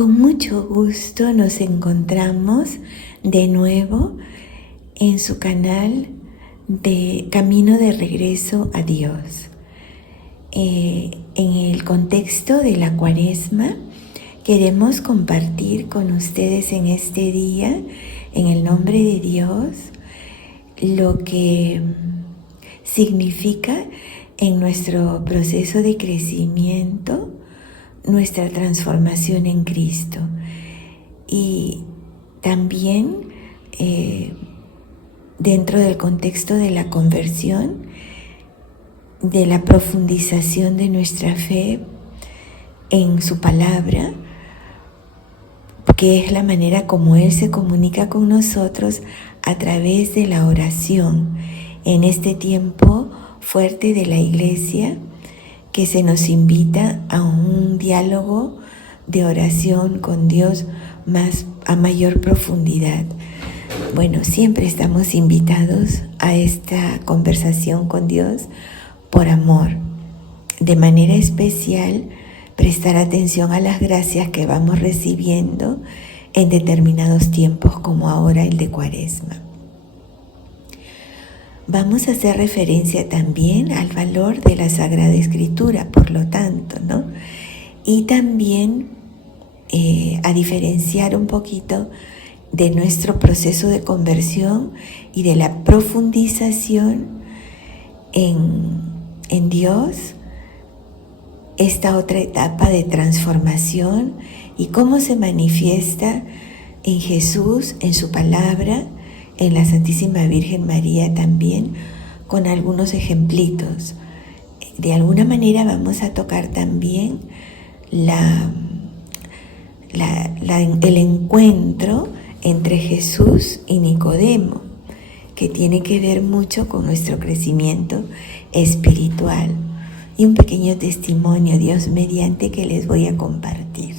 Con mucho gusto nos encontramos de nuevo en su canal de Camino de Regreso a Dios. En el contexto de la Cuaresma, queremos compartir con ustedes en este día, en el nombre de Dios, lo que significa en nuestro proceso de crecimiento nuestra transformación en Cristo, y también dentro del contexto de la conversión, de la profundización de nuestra fe en su palabra, que es la manera como Él se comunica con nosotros a través de la oración en este tiempo fuerte de la Iglesia, que se nos invita a un diálogo de oración con Dios a mayor profundidad. Bueno, siempre estamos invitados a esta conversación con Dios por amor. De manera especial, prestar atención a las gracias que vamos recibiendo en determinados tiempos, como ahora el de Cuaresma. Vamos a hacer referencia también al valor de la Sagrada Escritura, por lo tanto, ¿no? Y también a diferenciar un poquito de nuestro proceso de conversión y de la profundización en Dios, esta otra etapa de transformación y cómo se manifiesta en Jesús, en su palabra, en la Santísima Virgen María también, con algunos ejemplitos. De alguna manera vamos a tocar también el encuentro entre Jesús y Nicodemo, que tiene que ver mucho con nuestro crecimiento espiritual. Y un pequeño testimonio, Dios mediante, que les voy a compartir.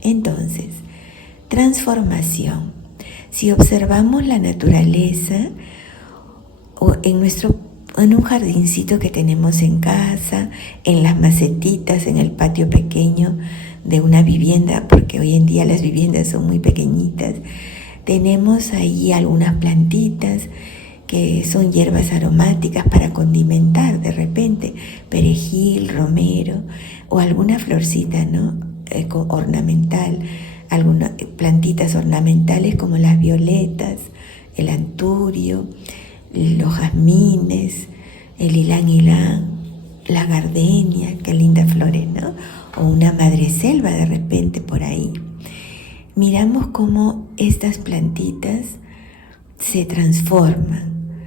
Entonces, transformación. Si observamos la naturaleza o en un jardincito que tenemos en casa, en las macetitas, en el patio pequeño de una vivienda, porque hoy en día las viviendas son muy pequeñitas, tenemos ahí algunas plantitas que son hierbas aromáticas para condimentar de repente, perejil, romero o alguna florcita, ¿no? Ornamental. Algunas plantitas ornamentales como las violetas, el anturio, los jazmines, el ylang-ylang, la gardenia, qué lindas flores, ¿no? O una madreselva de repente por ahí. Miramos cómo estas plantitas se transforman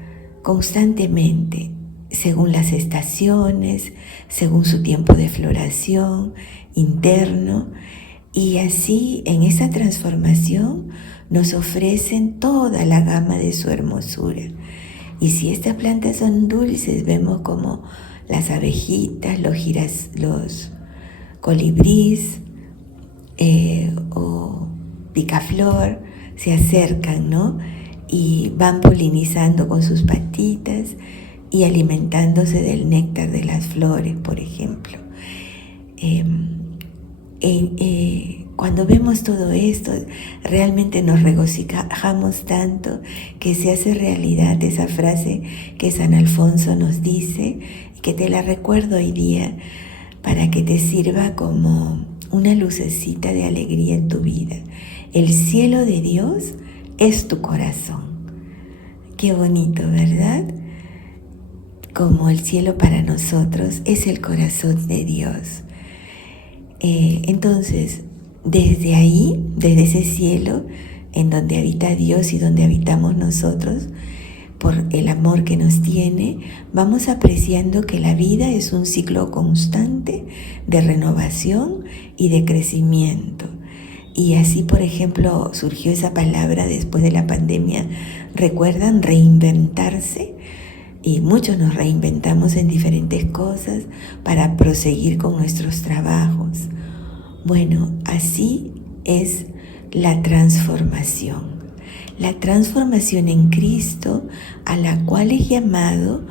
constantemente según las estaciones, según su tiempo de floración interno. Y así, en esa transformación, nos ofrecen toda la gama de su hermosura. Y si estas plantas son dulces, vemos como las abejitas, los colibríes o picaflor se acercan, ¿no? Y van polinizando con sus patitas y alimentándose del néctar de las flores, por ejemplo. Cuando vemos todo esto, realmente nos regocijamos tanto que se hace realidad esa frase que San Alfonso nos dice, y que te la recuerdo hoy día para que te sirva como una lucecita de alegría en tu vida. El cielo de Dios es tu corazón. Qué bonito, ¿verdad? Como el cielo para nosotros es el corazón de Dios. Entonces, desde ahí, desde ese cielo en donde habita Dios y donde habitamos nosotros, por el amor que nos tiene, vamos apreciando que la vida es un ciclo constante de renovación y de crecimiento. Y así, por ejemplo, surgió esa palabra después de la pandemia, ¿recuerdan? Reinventarse. Y muchos nos reinventamos en diferentes cosas para proseguir con nuestros trabajos. Bueno, así es la transformación. La transformación en Cristo, a la cual es llamado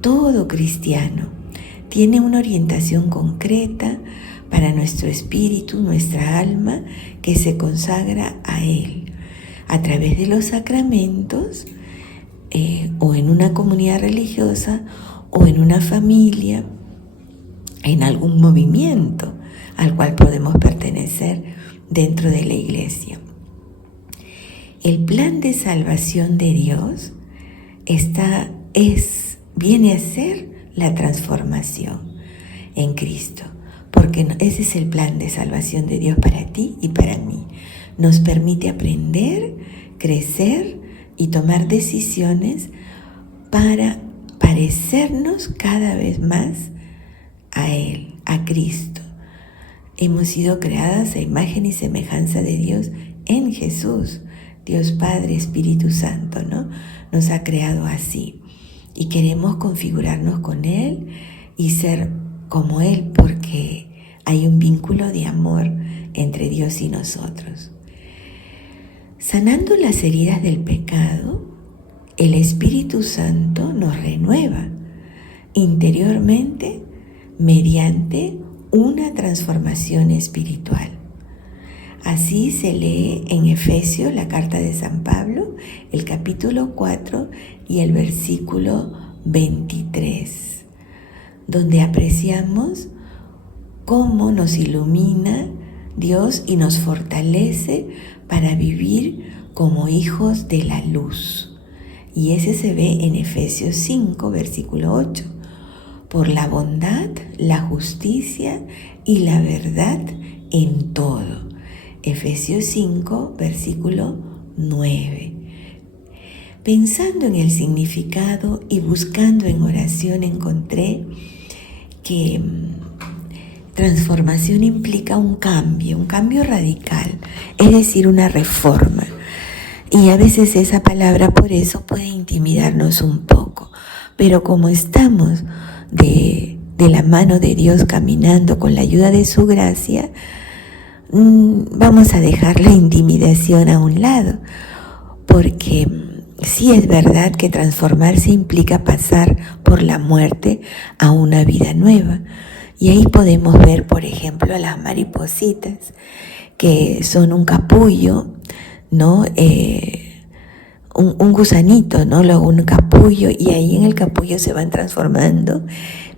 todo cristiano. Tiene una orientación concreta para nuestro espíritu, nuestra alma, que se consagra a Él a través de los sacramentos, o en una comunidad religiosa, o en una familia, en algún movimiento al cual podemos pertenecer dentro de la iglesia. El plan de salvación de Dios viene a ser la transformación en Cristo, porque ese es el plan de salvación de Dios para ti y para mí. Nos permite aprender, crecer y tomar decisiones para parecernos cada vez más a Él, a Cristo. Hemos sido creadas a imagen y semejanza de Dios en Jesús. Dios Padre, Espíritu Santo, ¿no? Nos ha creado así. Y queremos configurarnos con Él y ser como Él, porque hay un vínculo de amor entre Dios y nosotros. Sanando las heridas del pecado, el Espíritu Santo nos renueva interiormente mediante una transformación espiritual. Así se lee en Efesios, la carta de San Pablo, el capítulo 4 y el versículo 23, donde apreciamos cómo nos ilumina Dios y nos fortalece para vivir como hijos de la luz. Y ese se ve en Efesios 5, versículo 8. Por la bondad, la justicia y la verdad en todo. Efesios 5, versículo 9. Pensando en el significado y buscando en oración, encontré que transformación implica un cambio radical, es decir, una reforma. Y a veces esa palabra por eso puede intimidarnos un poco, pero como estamos de la mano de Dios caminando con la ayuda de su gracia, vamos a dejar la intimidación a un lado, porque sí es verdad que transformarse implica pasar por la muerte a una vida nueva. Y ahí podemos ver, por ejemplo, a las maripositas, que son un capullo, ¿no? Un gusanito, ¿no? Luego un capullo, y ahí en el capullo se van transformando.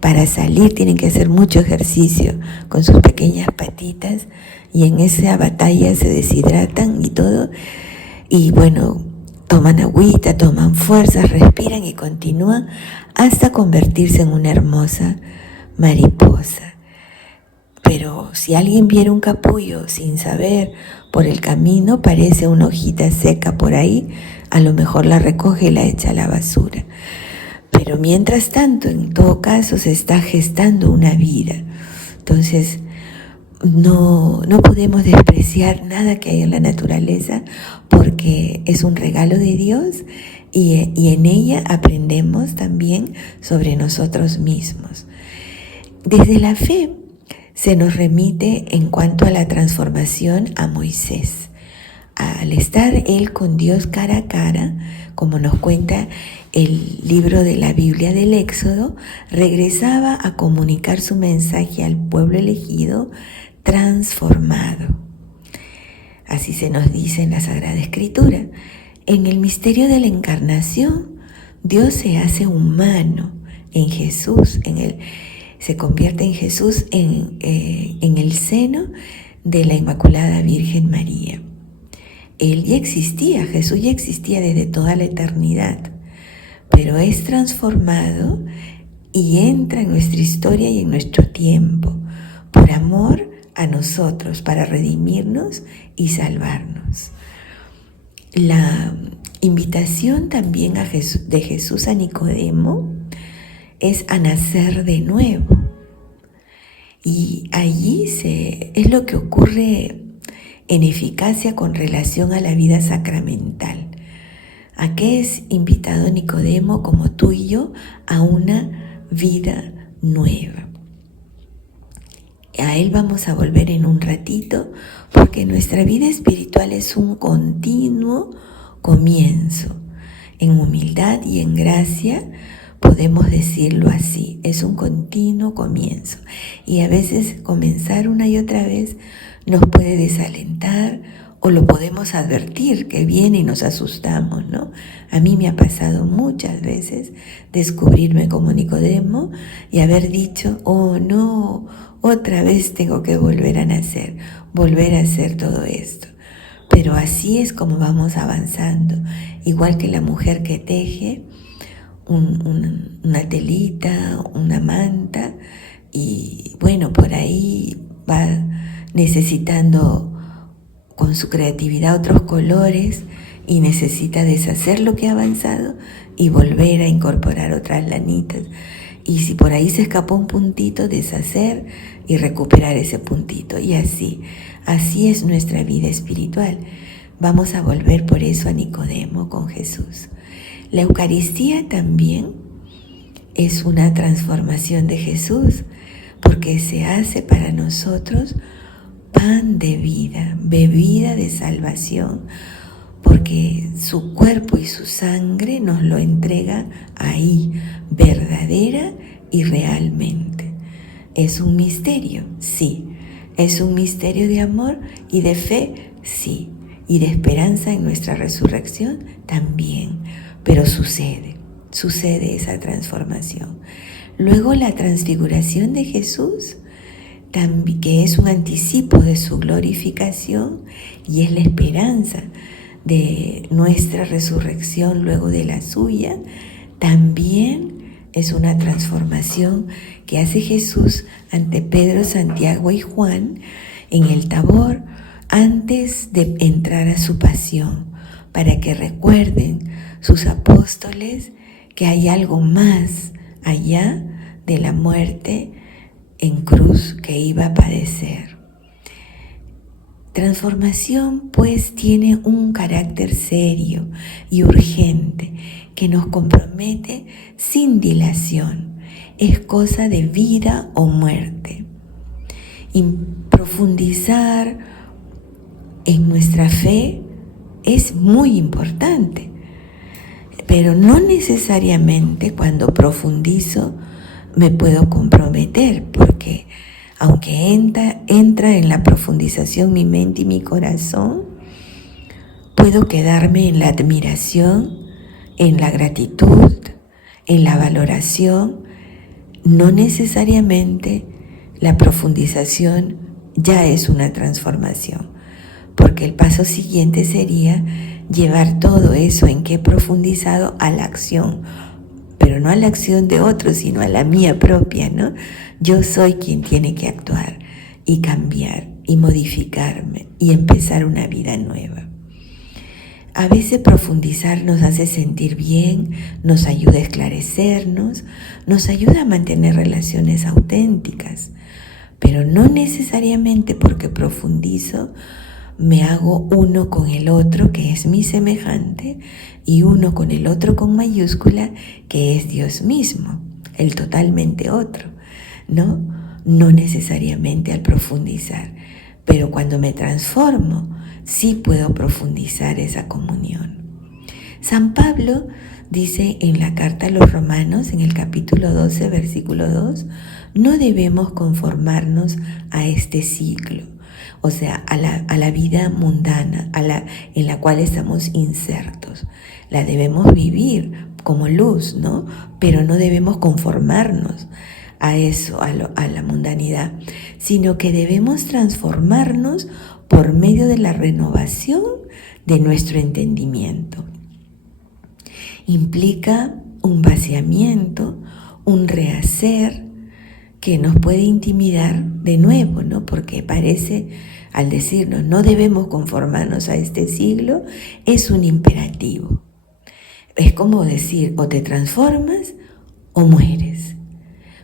Para salir tienen que hacer mucho ejercicio con sus pequeñas patitas, y en esa batalla se deshidratan y todo, y bueno, toman agüita, toman fuerzas, respiran y continúan hasta convertirse en una hermosa mariposa. Pero si alguien viera un capullo sin saber por el camino, parece una hojita seca por ahí, a lo mejor la recoge y la echa a la basura. Pero mientras tanto, en todo caso, se está gestando una vida. Entonces, no podemos despreciar nada que hay en la naturaleza, porque es un regalo de Dios y en ella aprendemos también sobre nosotros mismos. Desde la fe se nos remite en cuanto a la transformación a Moisés. Al estar él con Dios cara a cara, como nos cuenta el libro de la Biblia del Éxodo, regresaba a comunicar su mensaje al pueblo elegido transformado. Así se nos dice en la Sagrada Escritura. En el misterio de la encarnación, Dios se hace humano en Jesús, se convierte en Jesús en el seno de la Inmaculada Virgen María. Él ya existía, Jesús ya existía desde toda la eternidad, pero es transformado y entra en nuestra historia y en nuestro tiempo, por amor a nosotros, para redimirnos y salvarnos. La invitación también de Jesús a Nicodemo es a nacer de nuevo. Y allí es lo que ocurre en eficacia con relación a la vida sacramental. ¿A qué es invitado Nicodemo, como tú y yo, a una vida nueva? A él vamos a volver en un ratito, porque nuestra vida espiritual es un continuo comienzo. En humildad y en gracia Podemos decirlo así, es un continuo comienzo. Y a veces comenzar una y otra vez nos puede desalentar o lo podemos advertir que viene y nos asustamos, ¿no? A mí me ha pasado muchas veces descubrirme como Nicodemo y haber dicho, oh no, otra vez tengo que volver a nacer, volver a hacer todo esto. Pero así es como vamos avanzando, igual que la mujer que teje una telita, una manta, y bueno, por ahí va necesitando con su creatividad otros colores y necesita deshacer lo que ha avanzado y volver a incorporar otras lanitas. Y si por ahí se escapó un puntito, deshacer y recuperar ese puntito. Y así es nuestra vida espiritual. Vamos a volver por eso a Nicodemo con Jesús. La Eucaristía también es una transformación de Jesús, porque se hace para nosotros pan de vida, bebida de salvación, porque su cuerpo y su sangre nos lo entrega ahí, verdadera y realmente. ¿Es un misterio? Sí. ¿Es un misterio de amor y de fe? Sí. Y de esperanza en nuestra resurrección también. Pero sucede esa transformación. Luego la transfiguración de Jesús, que es un anticipo de su glorificación y es la esperanza de nuestra resurrección luego de la suya, también es una transformación que hace Jesús ante Pedro, Santiago y Juan en el Tabor antes de entrar a su pasión, para que recuerden sus apóstoles que hay algo más allá de la muerte en cruz que iba a padecer. Transformación, pues, tiene un carácter serio y urgente que nos compromete sin dilación. Es cosa de vida o muerte. Y profundizar en nuestra fe es muy importante, pero no necesariamente cuando profundizo me puedo comprometer, porque aunque entra en la profundización mi mente y mi corazón, puedo quedarme en la admiración, en la gratitud, en la valoración. No necesariamente la profundización ya es una transformación, porque el paso siguiente sería llevar todo eso en que he profundizado a la acción, pero no a la acción de otros, sino a la mía propia, ¿no? Yo soy quien tiene que actuar y cambiar y modificarme y empezar una vida nueva. A veces profundizar nos hace sentir bien, nos ayuda a esclarecernos, nos ayuda a mantener relaciones auténticas, pero no necesariamente porque profundizo me hago uno con el otro, que es mi semejante, y uno con el otro con mayúscula, que es Dios mismo, el totalmente otro, ¿no? No necesariamente al profundizar, pero cuando me transformo, sí puedo profundizar esa comunión. San Pablo dice en la carta a los Romanos, en el capítulo 12, versículo 2, no debemos conformarnos a este siglo, o sea, a la vida mundana, en la cual estamos insertos. La debemos vivir como luz, ¿no? Pero no debemos conformarnos a eso, a la mundanidad, sino que debemos transformarnos por medio de la renovación de nuestro entendimiento. Implica un vaciamiento, un rehacer, que nos puede intimidar de nuevo, ¿no? Porque parece, al decirnos no debemos conformarnos a este siglo, es un imperativo. Es como decir, o te transformas o mueres.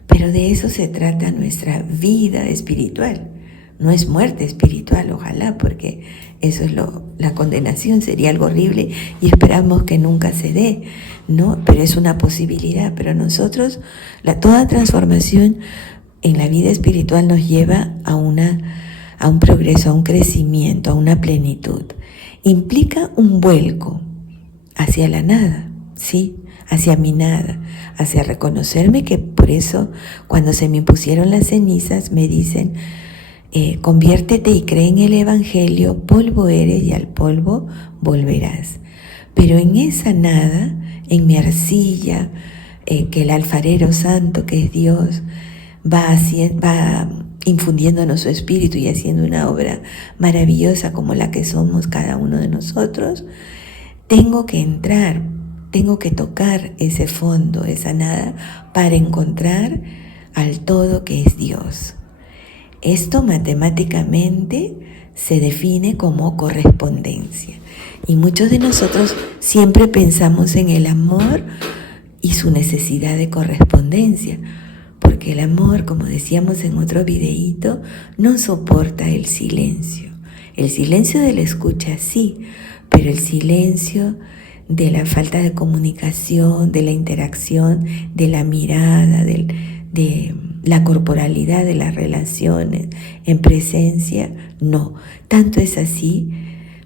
Pero de eso se trata nuestra vida espiritual. No es muerte espiritual, ojalá, porque eso es la condenación, sería algo horrible y esperamos que nunca se dé, ¿no? Pero es una posibilidad. Pero nosotros, toda transformación en la vida espiritual nos lleva a un progreso, a un crecimiento, a una plenitud. Implica un vuelco hacia la nada, ¿sí? hacia mi nada, hacia reconocerme, que por eso cuando se me impusieron las cenizas me dicen, conviértete y cree en el Evangelio, polvo eres y al polvo volverás. Pero en esa nada, en mi arcilla, que el alfarero santo, que es Dios, va infundiéndonos su espíritu y haciendo una obra maravillosa como la que somos cada uno de nosotros, tengo que entrar, tengo que tocar ese fondo, esa nada, para encontrar al todo que es Dios. Esto matemáticamente se define como correspondencia. Y muchos de nosotros siempre pensamos en el amor y su necesidad de correspondencia, porque el amor, como decíamos en otro videíto, no soporta el silencio. El silencio de la escucha sí, pero el silencio de la falta de comunicación, de la interacción, de la mirada, de la corporalidad de las relaciones en presencia, no. Tanto es así,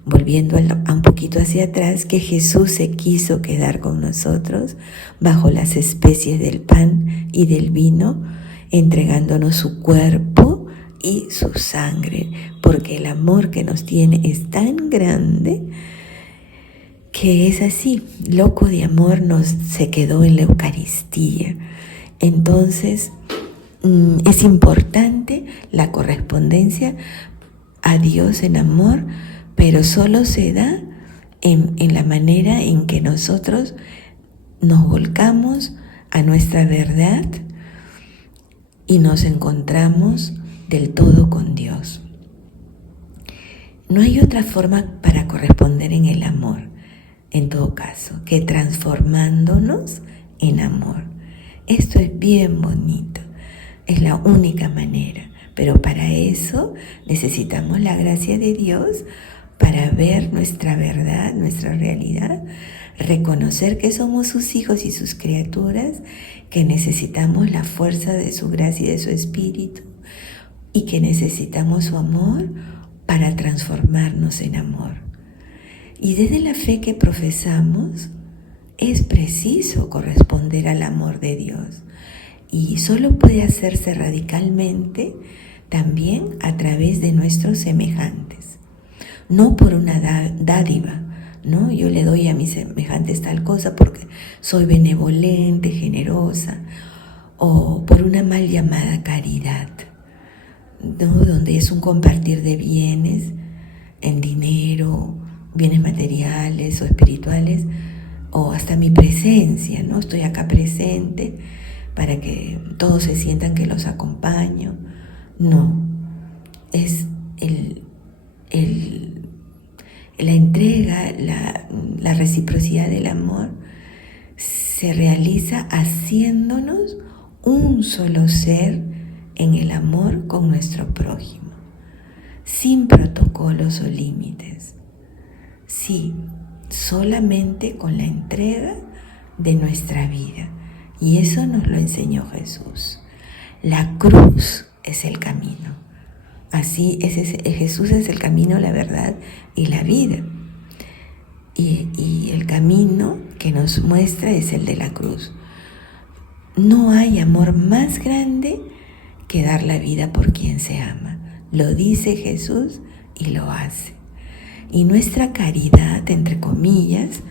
volviendo a un poquito hacia atrás, que Jesús se quiso quedar con nosotros bajo las especies del pan y del vino, entregándonos su cuerpo y su sangre, porque el amor que nos tiene es tan grande que es así, loco de amor se quedó en la Eucaristía. Entonces, es importante la correspondencia a Dios en amor, pero solo se da en la manera en que nosotros nos volcamos a nuestra verdad y nos encontramos del todo con Dios. No hay otra forma para corresponder en el amor, en todo caso, que transformándonos en amor. Esto es bien bonito, es la única manera, pero para eso necesitamos la gracia de Dios para ver nuestra verdad, nuestra realidad, reconocer que somos sus hijos y sus criaturas, que necesitamos la fuerza de su gracia y de su espíritu y que necesitamos su amor para transformarnos en amor. Y desde la fe que profesamos, es preciso corresponder al amor de Dios. Y solo puede hacerse radicalmente también a través de nuestros semejantes. No por una dádiva, ¿no? Yo le doy a mis semejantes tal cosa porque soy benevolente, generosa, o por una mal llamada caridad, ¿no? Donde es un compartir de bienes, en dinero, bienes materiales o espirituales, o hasta mi presencia, ¿no? Estoy acá presente para que todos se sientan que los acompaño. No, es la entrega, la reciprocidad del amor se realiza haciéndonos un solo ser en el amor con nuestro prójimo, sin protocolos o límites. Sí, solamente con la entrega de nuestra vida. Y eso nos lo enseñó Jesús. La cruz es el camino. Así Jesús es el camino, la verdad y la vida. Y el camino que nos muestra es el de la cruz. No hay amor más grande que dar la vida por quien se ama. Lo dice Jesús y lo hace. Y nuestra caridad, entre comillas,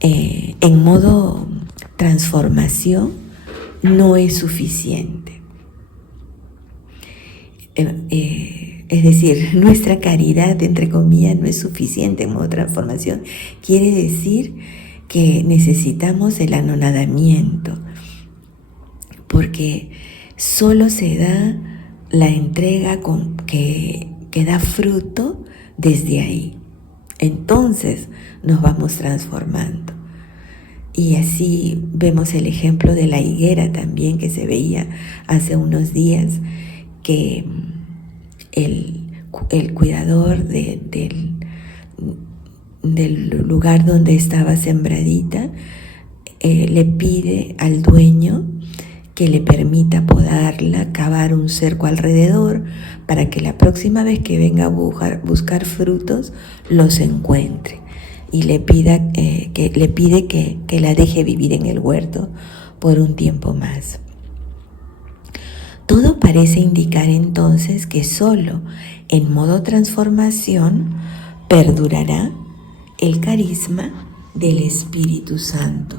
en modo transformación, no es suficiente. Es decir, nuestra caridad, entre comillas, no es suficiente en modo transformación. Quiere decir que necesitamos el anonadamiento, porque solo se da la entrega que da fruto desde ahí. Entonces nos vamos transformando. Y así vemos el ejemplo de la higuera también, que se veía hace unos días, que el cuidador del lugar donde estaba sembradita le pide al dueño que le permita podarla, cavar un cerco alrededor, para que la próxima vez que venga a buscar frutos, los encuentre. y le pide que la deje vivir en el huerto por un tiempo más. Todo parece indicar entonces que solo en modo transformación perdurará el carisma del Espíritu Santo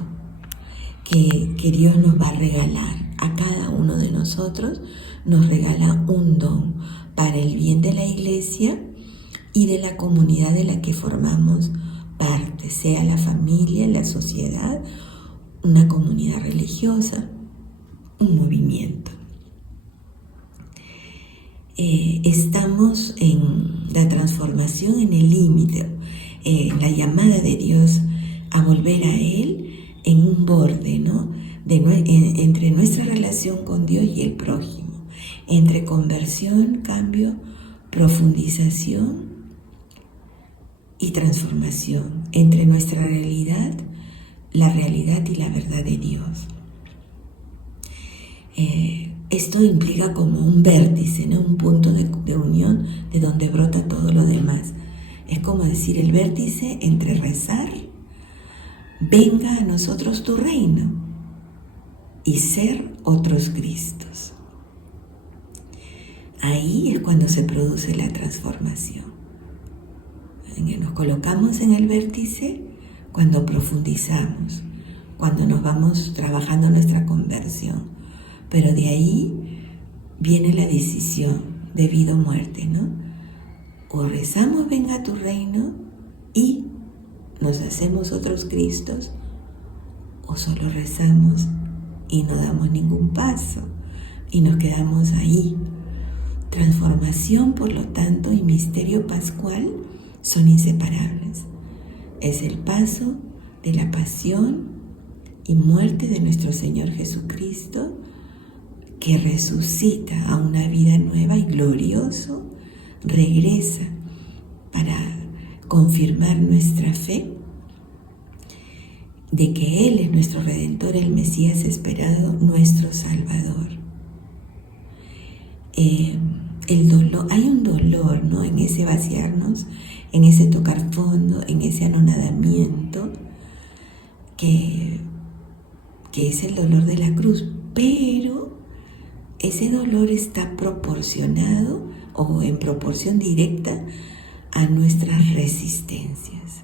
que Dios nos va a regalar. A cada uno de nosotros nos regala un don para el bien de la iglesia y de la comunidad de la que formamos parte, sea la familia, la sociedad, una comunidad religiosa, un movimiento. Estamos en la transformación, en el límite, la llamada de Dios a volver a Él en un borde, ¿no? Entre nuestra relación con Dios y el prójimo, entre conversión, cambio, profundización y transformación, entre nuestra realidad, la realidad y la verdad de Dios. Esto implica como un vértice, ¿no? Un punto de unión de donde brota todo lo demás. Es como decir el vértice entre rezar, venga a nosotros tu reino, y ser otros Cristos. Ahí es cuando se produce la transformación. Nos colocamos en el vértice cuando profundizamos, cuando nos vamos trabajando nuestra conversión. Pero de ahí viene la decisión de vida o muerte, ¿no? O rezamos venga a tu reino y nos hacemos otros Cristos, o solo rezamos y no damos ningún paso y nos quedamos ahí. Transformación, por lo tanto, y misterio pascual son inseparables. Es el paso de la pasión y muerte de nuestro Señor Jesucristo, que resucita a una vida nueva y glorioso, regresa para confirmar nuestra fe de que Él es nuestro Redentor, el Mesías esperado, nuestro Salvador. Hay un dolor, ¿no? En ese vaciarnos, en ese tocar fondo, en ese anonadamiento, que es el dolor de la cruz, pero ese dolor está proporcionado o en proporción directa a nuestras resistencias.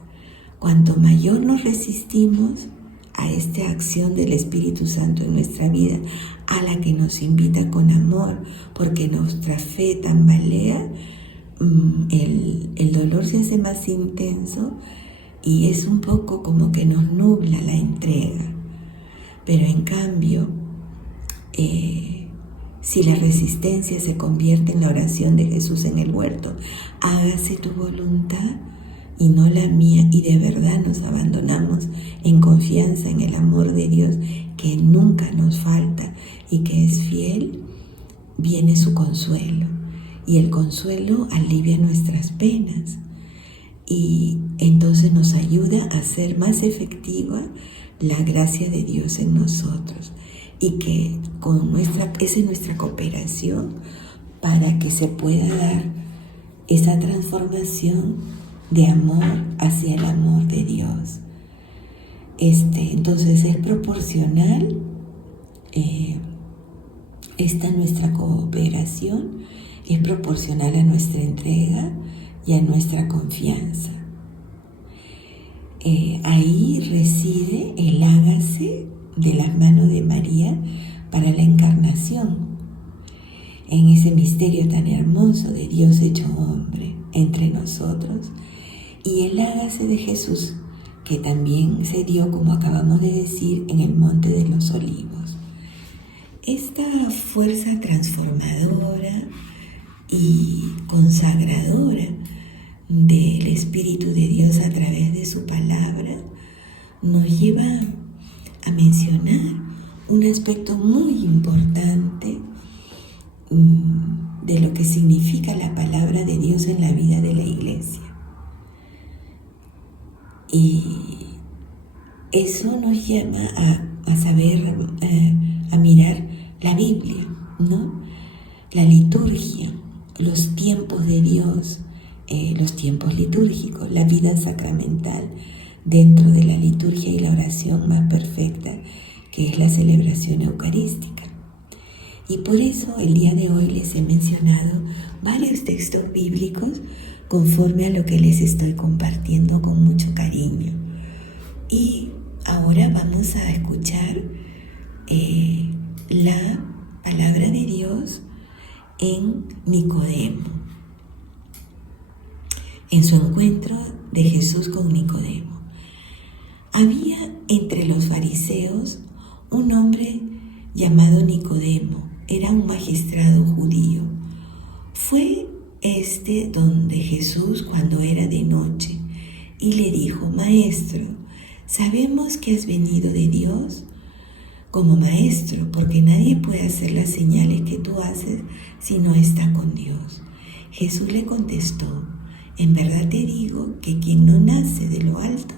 Cuanto mayor nos resistimos a esta acción del Espíritu Santo en nuestra vida, a la que nos invita con amor, porque nuestra fe tambalea, el dolor se hace más intenso y es un poco como que nos nubla la entrega. Pero en cambio, si la resistencia se convierte en la oración de Jesús en el huerto, hágase tu voluntad y no la mía, y de verdad nos abandonamos en confianza en el amor de Dios que nunca nos falta y que es fiel, viene su consuelo, y el consuelo alivia nuestras penas y entonces nos ayuda a hacer más efectiva la gracia de Dios en nosotros, y que esa es nuestra cooperación para que se pueda dar esa transformación de amor hacia el amor de Dios. Entonces es proporcional esta nuestra cooperación, es proporcional a nuestra entrega y a nuestra confianza. Ahí reside el hágase de las manos de María para la encarnación, en ese misterio tan hermoso de Dios hecho hombre entre nosotros, y el hágase de Jesús, que también se dio, como acabamos de decir, en el Monte de los Olivos. Esta fuerza transformadora y consagradora del Espíritu de Dios a través de su palabra nos lleva a mencionar un aspecto muy importante de lo que significa la palabra de Dios en la vida de la iglesia. Y eso nos llama a saber, a mirar la Biblia, ¿no? La liturgia, los tiempos de Dios, los tiempos litúrgicos, la vida sacramental, dentro de la liturgia y la oración más perfecta, que es la celebración eucarística. Y por eso el día de hoy les he mencionado varios textos bíblicos conforme a lo que les estoy compartiendo con mucho cariño. Y ahora vamos a escuchar la palabra de Dios en Nicodemo, en su encuentro de Jesús con Nicodemo. Había entre los fariseos un hombre llamado Nicodemo, era un magistrado judío. Fue donde Jesús cuando era de noche y le dijo: Maestro, sabemos que has venido de Dios como maestro, porque nadie puede hacer las señales que tú haces si no está con Dios. Jesús le contestó: en verdad te digo que quien no nace de lo alto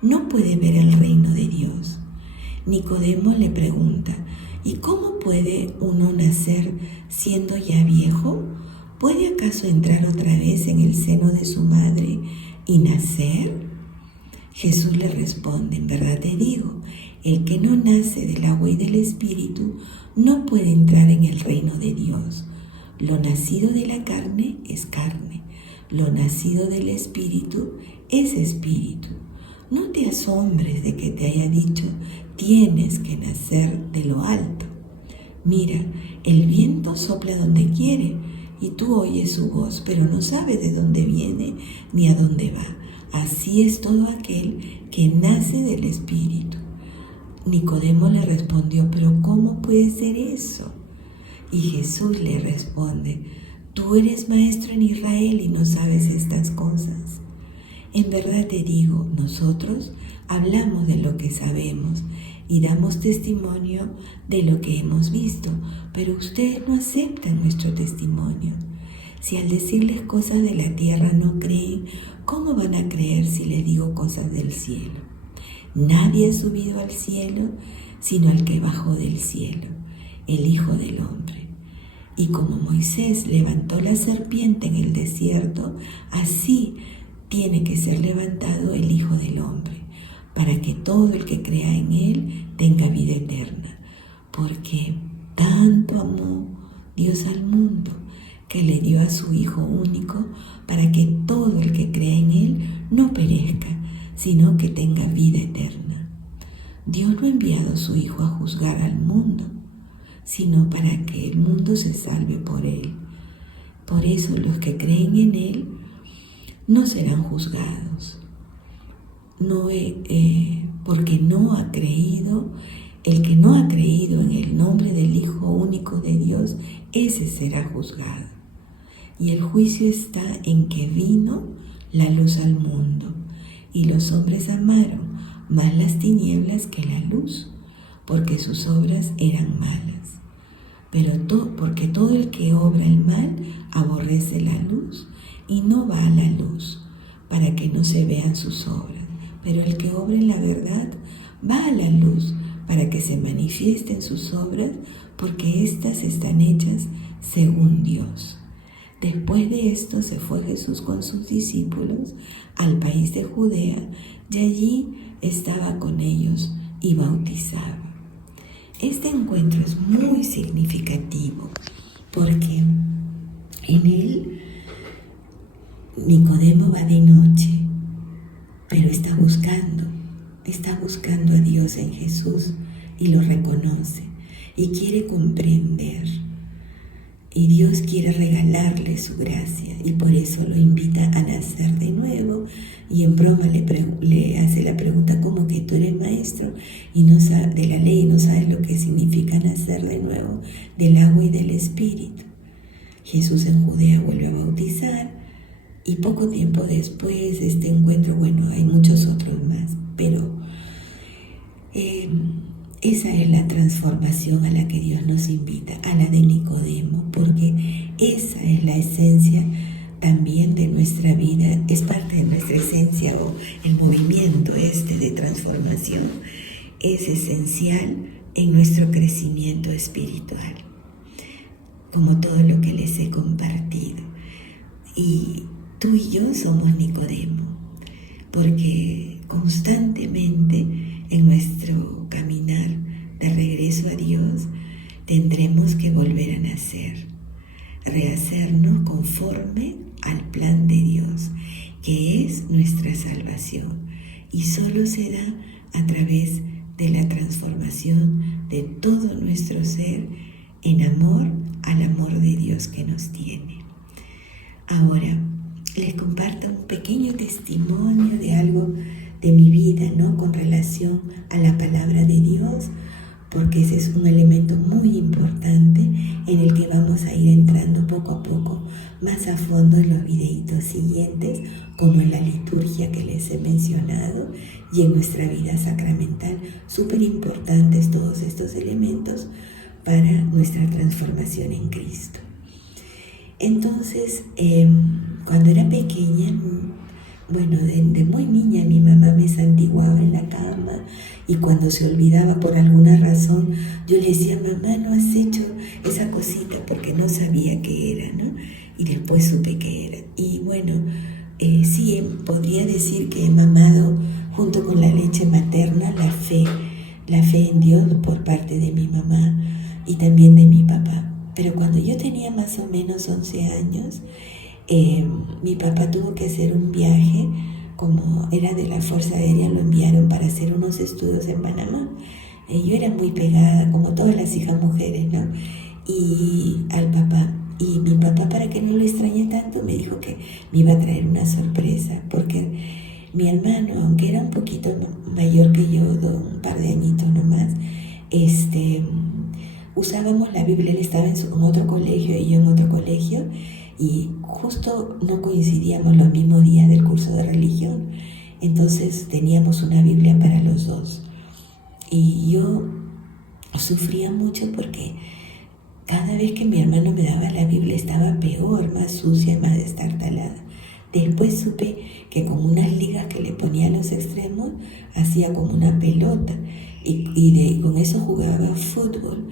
no puede ver el reino de Dios. Nicodemo le pregunta: ¿y cómo puede uno nacer siendo ya viejo? ¿Puede acaso entrar otra vez en el seno de su madre y nacer? Jesús le responde: en verdad te digo, el que no nace del agua y del Espíritu no puede entrar en el reino de Dios. Lo nacido de la carne es carne, lo nacido del Espíritu es espíritu. No te asombres de que te haya dicho: tienes que nacer de lo alto. Mira, el viento sopla donde quiere y tú oyes su voz, pero no sabes de dónde viene ni a dónde va. Así es todo aquel que nace del Espíritu. Nicodemo le respondió: ¿pero cómo puede ser eso? Y Jesús le responde: tú eres maestro en Israel y no sabes estas cosas. En verdad te digo, nosotros hablamos de lo que sabemos y damos testimonio de lo que hemos visto, pero ustedes no aceptan nuestro testimonio. Si al decirles cosas de la tierra no creen, ¿cómo van a creer si les digo cosas del cielo? Nadie ha subido al cielo, sino el que bajó del cielo, el Hijo del Hombre. Y como Moisés levantó la serpiente en el desierto, así tiene que ser levantado el Hijo del Hombre, para que todo el que crea en Él tenga vida eterna. Porque tanto amó Dios al mundo, que le dio a su Hijo único, para que todo el que crea en Él no perezca, sino que tenga vida eterna. Dios no ha enviado a su Hijo a juzgar al mundo, sino para que el mundo se salve por Él. Por eso los que creen en Él no serán juzgados, porque no ha creído. El que no ha creído en el nombre del Hijo único de Dios, ese será juzgado. Y el juicio está en que vino la luz al mundo, y los hombres amaron más las tinieblas que la luz, porque sus obras eran malas. Porque todo el que obra el mal aborrece la luz y no va a la luz, para que no se vean sus obras. Pero el que obra en la verdad va a la luz, para que se manifiesten sus obras, porque éstas están hechas según Dios. Después de esto se fue Jesús con sus discípulos al país de Judea, y allí estaba con ellos y bautizaba. Este encuentro es muy significativo, porque en él Nicodemo va de noche, pero está buscando a Dios en Jesús y lo reconoce y quiere comprender. Y Dios quiere regalarle su gracia y por eso lo invita a nacer de nuevo. Y en broma le hace la pregunta: ¿cómo que tú eres maestro y no sabes de la ley y no sabes lo que significa nacer de nuevo del agua y del Espíritu? Jesús en Judea vuelve a bautizar y poco tiempo después de este encuentro, hay muchos otros más, pero esa es la transformación a la que Dios nos invita, a la de Nicodemo, porque esa es la esencia también de nuestra vida, es parte de nuestra esencia, o el movimiento de transformación es esencial en nuestro crecimiento espiritual, como todo lo que les he compartido. Y tú y yo somos Nicodemo, porque constantemente en nuestro caminar de regreso a Dios, tendremos que volver a nacer, rehacernos conforme al plan de Dios, que es nuestra salvación, y solo se da a través de la transformación de todo nuestro ser en amor al amor de Dios que nos tiene. Ahora, les comparto un pequeño testimonio de algo de mi vida, ¿no? Con relación a la palabra de Dios, porque ese es un elemento muy importante en el que vamos a ir entrando poco a poco más a fondo en los videitos siguientes, como en la liturgia que les he mencionado y en nuestra vida sacramental. Súper importantes todos estos elementos para nuestra transformación en Cristo. Entonces, cuando era pequeña, de muy niña, mi mamá me santiguaba en la cama, y cuando se olvidaba por alguna razón, yo le decía: mamá, no has hecho esa cosita, porque no sabía qué era, ¿no? Y después supe qué era. Y sí, podría decir que he mamado junto con la leche materna la fe en Dios por parte de mi mamá y también de mi papá. Pero cuando yo tenía más o menos 11 años, mi papá tuvo que hacer un viaje, como era de la Fuerza Aérea, lo enviaron para hacer unos estudios en Panamá. Yo era muy pegada, como todas las hijas mujeres, ¿no? Y al papá. Y mi papá, para que no lo extrañe tanto, me dijo que me iba a traer una sorpresa, porque mi hermano, aunque era un poquito mayor que yo, un par de añitos nomás, usábamos la Biblia. Él estaba en otro colegio y yo en otro colegio, y justo no coincidíamos los mismos días del curso de religión. Entonces teníamos una Biblia para los dos, y yo sufría mucho porque cada vez que mi hermano me daba la Biblia estaba peor, más sucia, más destartalada. Después supe que con unas ligas que le ponía a los extremos hacía como una pelota, y con eso jugaba fútbol,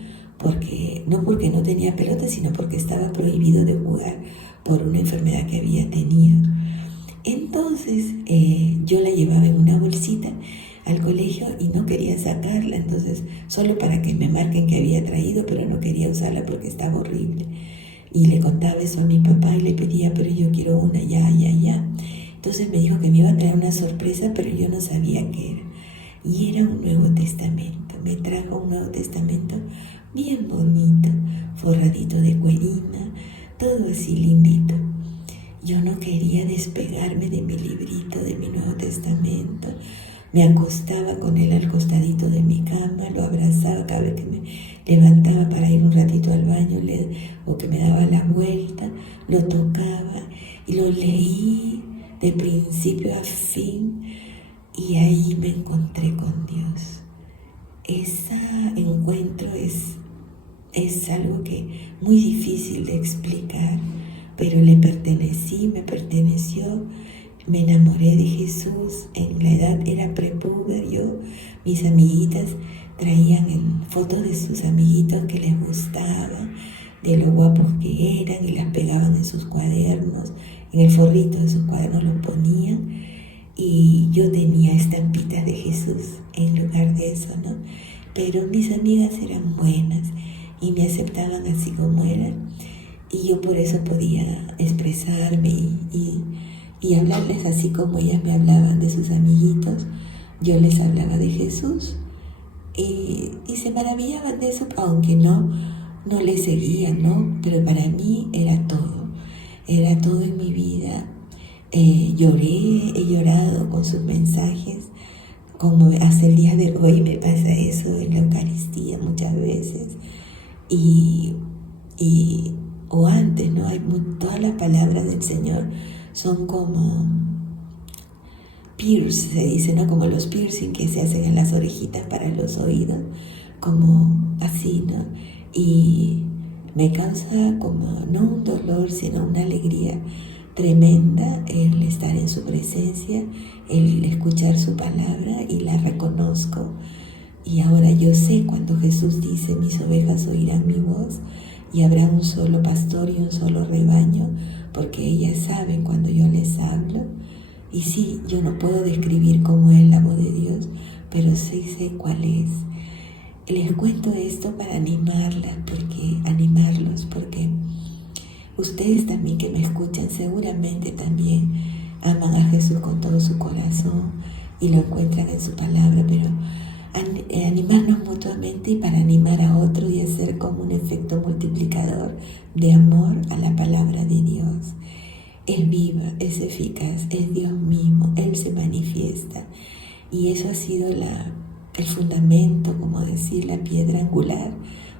no porque no tenía pelota, sino porque estaba prohibido de jugar por una enfermedad que había tenido. Entonces yo la llevaba en una bolsita al colegio y no quería sacarla, entonces solo para que me marquen que había traído, pero no quería usarla porque estaba horrible. Y le contaba eso a mi papá y le pedía: pero yo quiero una, ya. Entonces me dijo que me iba a traer una sorpresa, pero yo no sabía qué era. Y era un Nuevo Testamento. Me trajo un Nuevo Testamento bien bonito, forradito de cuerina, todo así lindito. Yo no quería despegarme de mi librito, de mi Nuevo Testamento. Me acostaba con él al costadito de mi cama, lo abrazaba cada vez que me levantaba para ir un ratito al baño o que me daba la vuelta, lo tocaba y lo leí de principio a fin, y ahí me encontré con Dios. Ese encuentro es algo que muy difícil de explicar, pero le pertenecí, me perteneció. Me enamoré de Jesús. En la edad era prepúber. Mis amiguitas traían fotos de sus amiguitos que les gustaba, de lo guapos que eran, y las pegaban en sus cuadernos, en el forrito de sus cuadernos los ponían, y yo tenía estampitas de Jesús en lugar de eso, ¿no? Pero mis amigas eran buenas y me aceptaban así como era, y yo por eso podía expresarme y hablarles así como ellas me hablaban de sus amiguitos. Yo les hablaba de Jesús, y se maravillaban de eso, aunque no les seguían, ¿no? Pero para mí era todo en mi vida. He llorado con sus mensajes, como hasta el día de hoy me pasa eso en la Eucaristía muchas veces, o antes, ¿no? Todas las palabras del Señor son como pierce, se dice, ¿no? Como los piercing que se hacen en las orejitas para los oídos, como así, ¿no? Y me causa como no un dolor, sino una alegría tremenda el estar en su presencia, el escuchar su palabra, y la reconozco. Y ahora yo sé cuando Jesús dice: mis ovejas oirán mi voz, y habrá un solo pastor y un solo rebaño, porque ellas saben cuando yo les hablo, Y sí, yo no puedo describir cómo es la voz de Dios, pero sí sé cuál es. Les cuento esto para animarlos, porque ustedes también que me escuchan seguramente también aman a Jesús con todo su corazón y lo encuentran en su palabra, pero animarnos mutuamente y para animar a otros y hacer como un efecto multiplicador de amor a la palabra de Dios. Es viva, es eficaz, es Dios mismo, Él se manifiesta. Y eso ha sido el fundamento, como decir, la piedra angular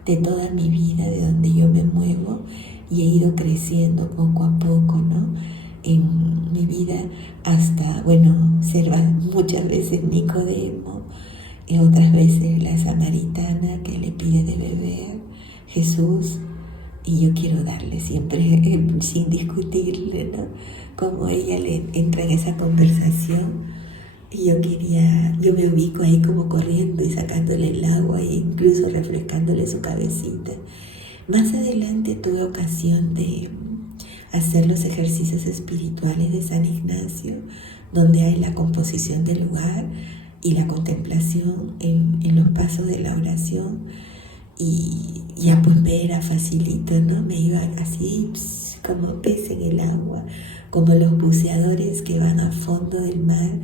de toda mi vida, de donde yo me muevo y he ido creciendo poco a poco, ¿no? En mi vida hasta, ser muchas veces Nicodemo y otras veces la samaritana que le pide de beber, Jesús. Y yo quiero darle siempre, sin discutirle, ¿no? Como ella le entra en esa conversación. Y yo me ubico ahí como corriendo y sacándole el agua e incluso refrescándole su cabecita. Más adelante tuve ocasión de hacer los ejercicios espirituales de San Ignacio, donde hay la composición del lugar y la contemplación en los pasos de la oración. Y ya pues me era facilito, ¿no? Me iba así como pez en el agua, como los buceadores que van a fondo del mar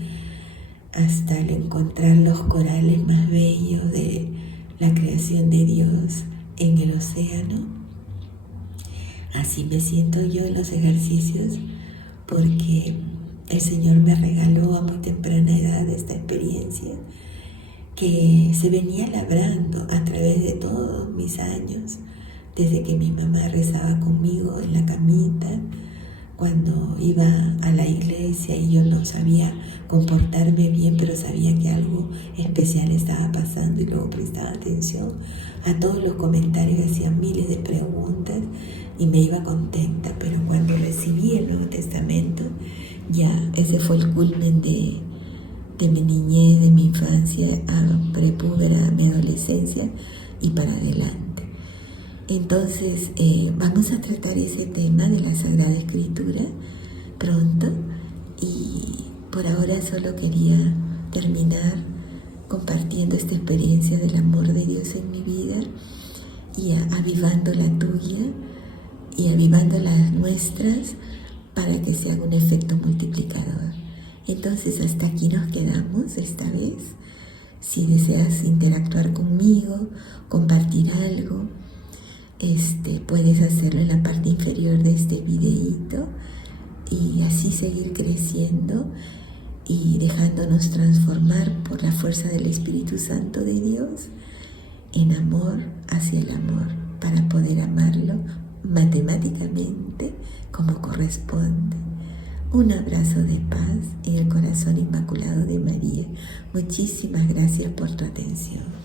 hasta encontrar los corales más bellos de la creación de Dios en el océano. Así me siento yo en los ejercicios, porque el Señor me regaló a muy temprana edad esta experiencia que se venía labrando a través de todos mis años, desde que mi mamá rezaba conmigo en la camita, cuando iba a la iglesia y yo no sabía comportarme bien, pero sabía que algo especial estaba pasando y luego prestaba atención a todos los comentarios, hacía miles de preguntas y me iba contenta. Pero cuando recibí el Nuevo Testamento, ya ese fue el culmen de mi niñez, de mi infancia, a prepúbera, mi adolescencia y para adelante. Entonces vamos a tratar ese tema de la Sagrada Escritura pronto, y por ahora solo quería terminar compartiendo esta experiencia del amor de Dios en mi vida y avivando la tuya y avivando las nuestras para que se haga un efecto multiplicador. Entonces hasta aquí nos quedamos esta vez. Si deseas interactuar conmigo, compartir algo, puedes hacerlo en la parte inferior de este videíto y así seguir creciendo y dejándonos transformar por la fuerza del Espíritu Santo de Dios en amor hacia el amor, para poder amarlo matemáticamente como corresponde. Un abrazo de paz en el corazón inmaculado de María. Muchísimas gracias por tu atención.